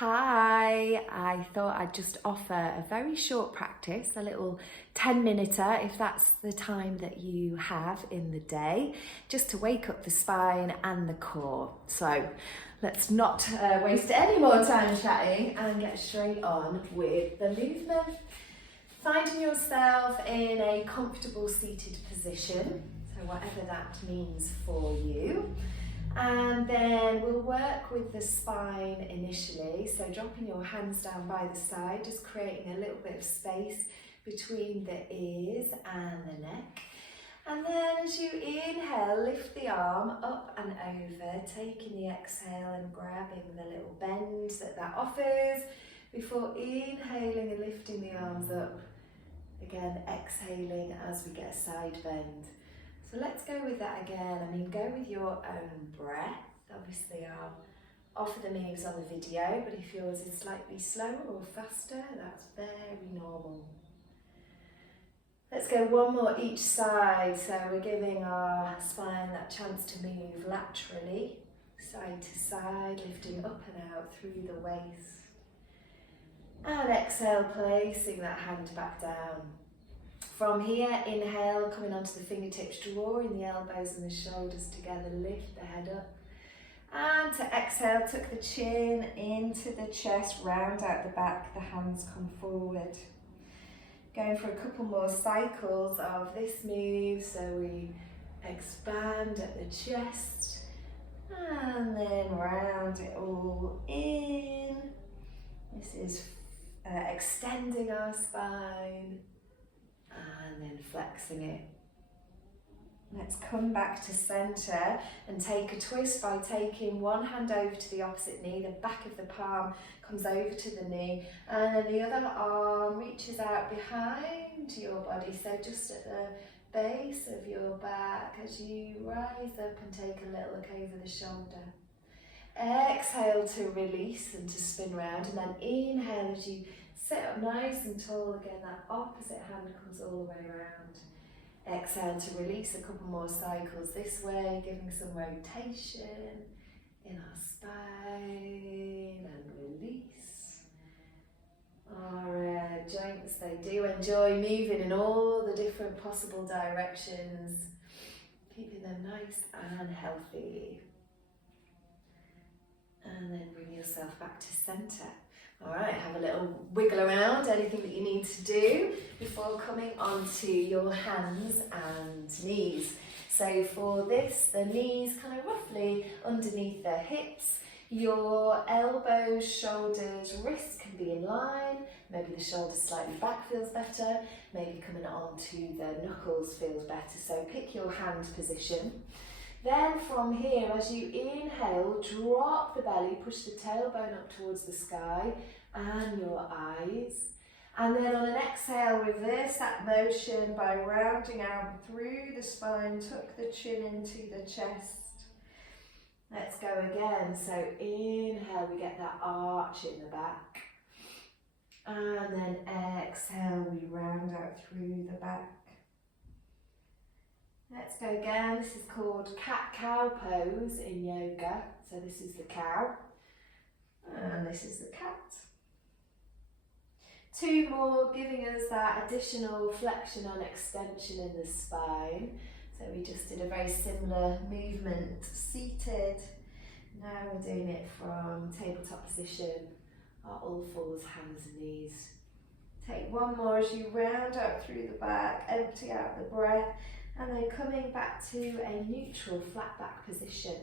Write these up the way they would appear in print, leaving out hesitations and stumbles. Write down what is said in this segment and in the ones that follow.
Hi, I thought I'd just offer a very short practice, a little 10-minute if that's the time that you have in the day, just to wake up the spine and the core. So let's not waste any more time chatting and get straight on with the movement. Finding yourself in a comfortable seated position, so whatever that means for you. And then we'll work with the spine initially, so dropping your hands down by the side, just creating a little bit of space between the ears and the neck. And then as you inhale, lift the arm up and over, taking the exhale and grabbing the little bend that offers, before inhaling and lifting the arms up. Again, exhaling as we get a side bend. So let's go with that again. Go with your own breath. Obviously I'll offer the moves on the video, but if yours is slightly slower or faster, that's very normal. Let's go one more each side. So we're giving our spine that chance to move laterally, side to side, lifting up and out through the waist. And exhale, placing that hand back down. From here, inhale, coming onto the fingertips, drawing the elbows and the shoulders together, lift the head up. And to exhale, tuck the chin into the chest, round out the back, the hands come forward. Going for a couple more cycles of this move, so we expand at the chest, and then round it all in. This is extending our spine. And then flexing it. Let's come back to center and take a twist by taking one hand over to the opposite knee. The back of the palm comes over to the knee, and then the other arm reaches out behind your body, so just at the base of your back as you rise up and take a little look over the shoulder. Exhale to release and to spin round, and then inhale as you sit up nice and tall again. That opposite hand comes all the way around. Exhale to release, a couple more cycles this way, giving some rotation in our spine, and release. Our joints, they do enjoy moving in all the different possible directions, keeping them nice and healthy. And then bring yourself back to center. All right, have a little wiggle around, anything that you need to do before coming onto your hands and knees. So for this, the knees kind of roughly underneath the hips. Your elbows, shoulders, wrists can be in line. Maybe the shoulders slightly back feels better. Maybe coming onto the knuckles feels better. So pick your hand position. Then from here, as you inhale, drop the belly, push the tailbone up towards the sky and your eyes. And then on an exhale, reverse that motion by rounding out through the spine, tuck the chin into the chest. Let's go again. So inhale, we get that arch in the back. And then exhale, we round out through the back. Let's go again. This is called cat-cow pose in yoga. So this is the cow, and this is the cat. Two more, giving us that additional flexion and extension in the spine. So we just did a very similar movement seated. Now we're doing it from tabletop position, our all fours, hands and knees. Take one more as you round out through the back, empty out the breath. And then coming back to a neutral flat back position.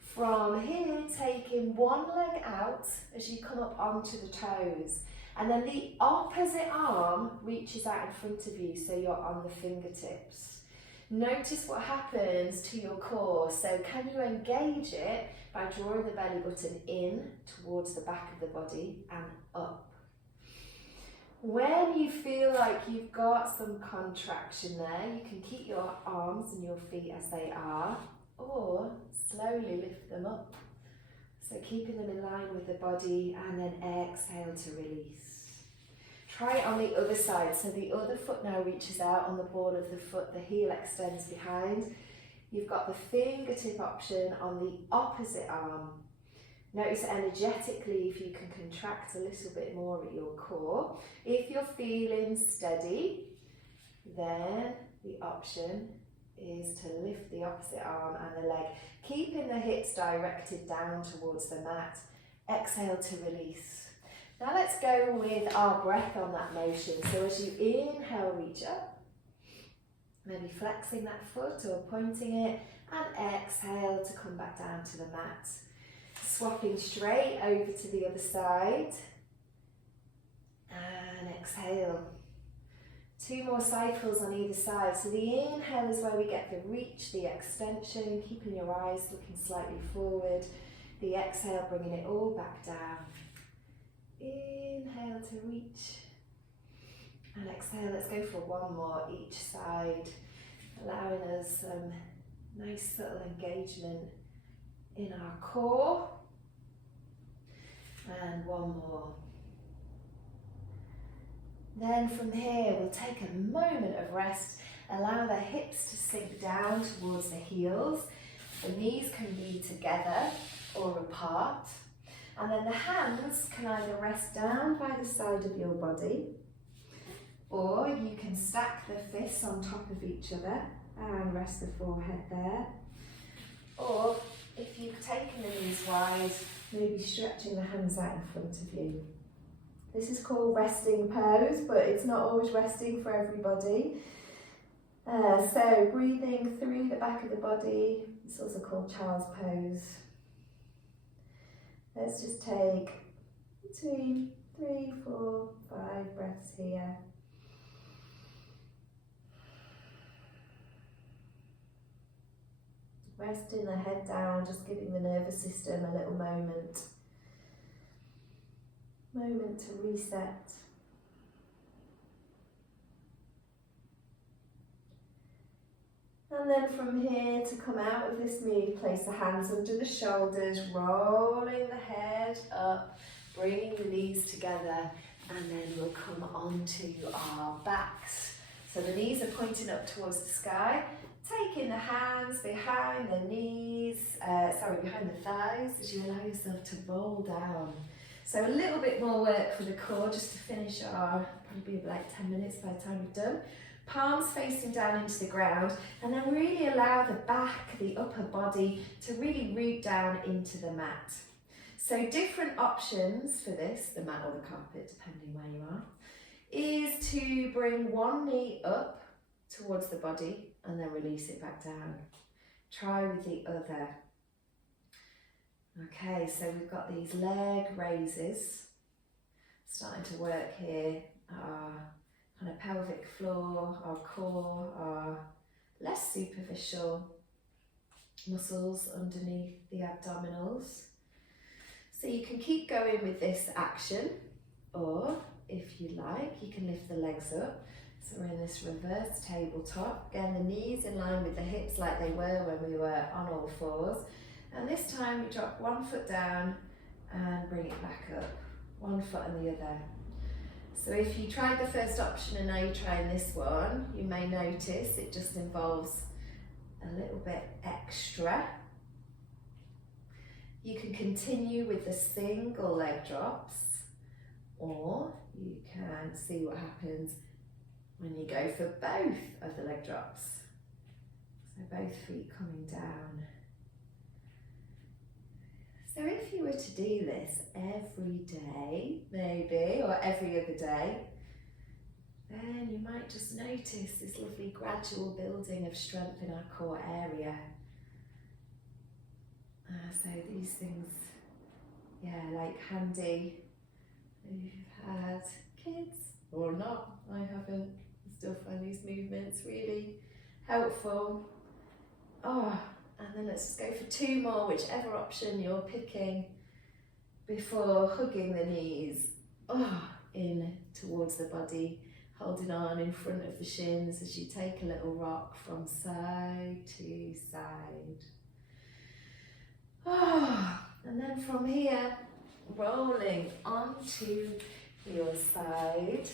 From here, taking one leg out as you come up onto the toes. And then the opposite arm reaches out in front of you, so you're on the fingertips. Notice what happens to your core. So can you engage it by drawing the belly button in towards the back of the body and up? When you feel like you've got some contraction there, you can keep your arms and your feet as they are, or slowly lift them up. So keeping them in line with the body, and then exhale to release. Try it on the other side. So the other foot now reaches out on the ball of the foot, the heel extends behind. You've got the fingertip option on the opposite arm. Notice energetically if you can contract a little bit more at your core. If you're feeling steady, then the option is to lift the opposite arm and the leg, keeping the hips directed down towards the mat. Exhale to release. Now let's go with our breath on that motion. So as you inhale, reach up, maybe flexing that foot or pointing it, and exhale to come back down to the mat. Swapping straight over to the other side, and exhale. 2 more cycles on either side. So the inhale is where we get the reach, the extension, keeping your eyes looking slightly forward. The exhale, bringing it all back down. Inhale to reach, and exhale. Let's go for 1 more each side, allowing us some nice subtle engagement in our core. And 1 more. Then from here, we'll take a moment of rest. Allow the hips to sink down towards the heels. The knees can be together or apart. And then the hands can either rest down by the side of your body, or you can stack the fists on top of each other and rest the forehead there. Or if you've taken the knees wide, maybe stretching the hands out in front of you. This is called resting pose, but it's not always resting for everybody. So breathing through the back of the body. It's also called child's pose. Let's just take between 3, 4, 5 breaths here. Resting the head down, just giving the nervous system a little moment. Moment to reset. And then from here, to come out of this move, place the hands under the shoulders, rolling the head up, bringing the knees together, and then we'll come onto our backs. So the knees are pointing up towards the sky, taking the hands behind the knees, behind the thighs, as you allow yourself to roll down. So a little bit more work for the core, just to finish our, probably like 10 minutes by the time we've done. Palms facing down into the ground, and then really allow the back, the upper body to really root down into the mat. So different options for this, the mat or the carpet, depending where you are, is to bring one knee up towards the body and then release it back down. Try with the other. Okay, so we've got these leg raises, starting to work here. Our kind of pelvic floor, our core, our less superficial muscles underneath the abdominals. So you can keep going with this action, or if you like, you can lift the legs up. So we're in this reverse tabletop. Again, the knees in line with the hips like they were when we were on all fours. And this time we drop one foot down and bring it back up. One foot and the other. So if you tried the first option and now you're trying this one, you may notice it just involves a little bit extra. You can continue with the single leg drops, or you can see what happens when you go for both of the leg drops. So both feet coming down. So if you were to do this every day, maybe, or every other day, then you might just notice this lovely gradual building of strength in our core area. So these things, like handy if you've had kids or not. I haven't. I still find these movements really helpful. And then let's just go for 2 more, whichever option you're picking, before hugging the knees in towards the body, holding on in front of the shins as you take a little rock from side to side. And then from here, rolling onto your side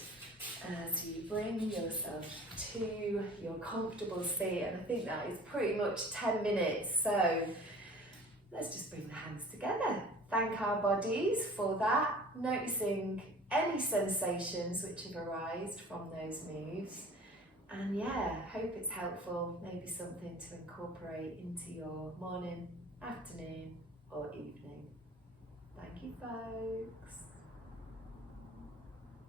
as you bring yourself to your comfortable seat. And I think that is pretty much 10 minutes. So let's just bring the hands together. thank our bodies for that, noticing any sensations which have arisen from those moves. And yeah, hope it's helpful, maybe something to incorporate into your morning, afternoon or evening. Thank you, folks.